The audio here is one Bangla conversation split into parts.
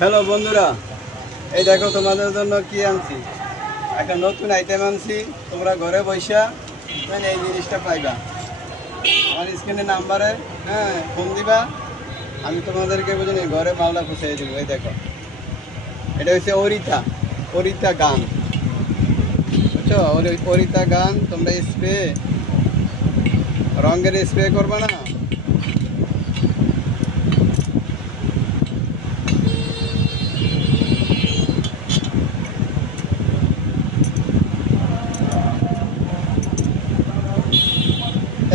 হ্যালো বন্ধুরা, এই দেখো তোমাদের জন্য কি আনছি। একটা নতুন আইটেম আনছি। তোমরা ঘরে বসা মানে এই জিনিসটা পাইবা। আমার স্ক্রিনে নাম্বারে ফোন দিবা, আমি তোমাদেরকে বুঝিনি ঘরে মালটা খুঁজে দেবো। এই দেখো, এটা হচ্ছে অরিতা গান, বুঝছো? অরিতা গান। তোমরা স্প্রে, রঙের স্প্রে করবে না?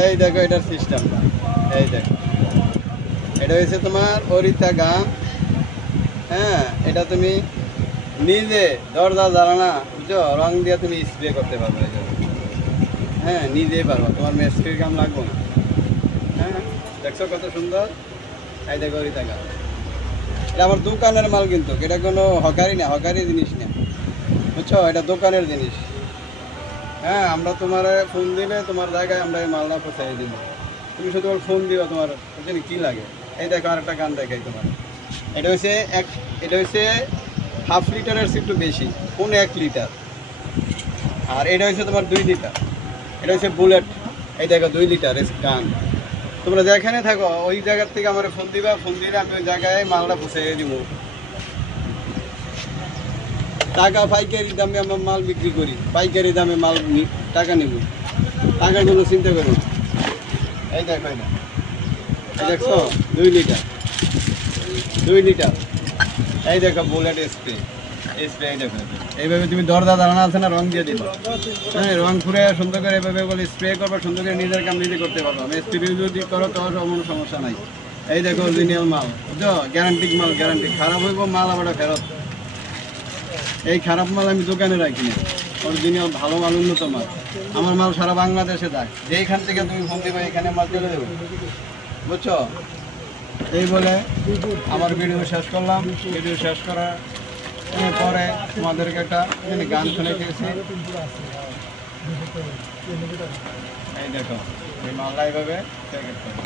এই দেখো এটার সিস্টেমটা, এই দেখো, এটা হচ্ছে তোমার অরিতা গান। এটা তুমি নিজে দরজা জ্বালানা, বুঝছো, রং দিয়ে তুমি স্প্রে করতে পারবে। নিজেই পারবা, তোমার মেস্ত্রির কাম লাগবো না। দেখছো কত সুন্দর। এই দেখো অরিতা গান, এটা আমার দোকানের মাল, কিন্তু এটা কোনো হকারি না, হকারি জিনিস না, বুঝছো? এটা দোকানের জিনিস। আমরা তোমার ফোন দিলে তোমার জায়গায় আমরা এই মালটা পৌঁছাই দিব। তুমি শুধু তোমার ফোন দিও, তোমার বুঝলি কী লাগে। এই দেখো আরেকটা গান দেখাই তোমার। এটা হচ্ছে 1/2 লিটারের একটু বেশি, 1 লিটার। আর এটা হচ্ছে তোমার 2 লিটার। এটা হচ্ছে বুলেট। এই দেখো 2 লিটার গান। তোমরা যেখানে থাকো ওই জায়গার থেকে আমার ফোন দিবা, ফোন দিলে আমি ওই জায়গায় মালটা পৌঁছাই দিব। টাকা পাইকারি দামে আমার মাল বিক্রি করি, পাইকারি দামে মাল টাকা নেব, টাকার কোনো চিন্তা করো না। এই দেখো, এই দেখছো 2 লিটার, 2 লিটার। এই দেখো বুলেট স্প্রে, এই দেখো। এইভাবে তুমি দরজা দাঁড়ানো আছে না, রং দিয়ে দিবা। রং ফুরে সুন্দর করে এইভাবে বলে স্প্রে করবো, সুন্দর করে নিজের কাম নিজে করতে পারবো। আমি স্প্রে যদি করো তো কোনো সমস্যা নাই। এই দেখো অরিজিনাল মাল, বুঝছো? গ্যারান্টিক মাল, গ্যারান্টি। খারাপ হইব মাল আবার ফেরত। এই খারাপ মাল আমি দোকানে রাখি না, অরিজিনাল ভালো মাল, উন্নত মাল। আমার মাল সারা বাংলাদেশে যায়, যেখান থেকে তুমি ফোন দিবে এখানে মাল চলে দেবো, বুঝছো? এই বলে আমার ভিডিও শেষ করলাম। ভিডিও শেষ করার পরে তোমাদেরকে একটা গান শুনে দিয়েছি। এই দেখো এই মালটা এইভাবে প্যাকেট করে।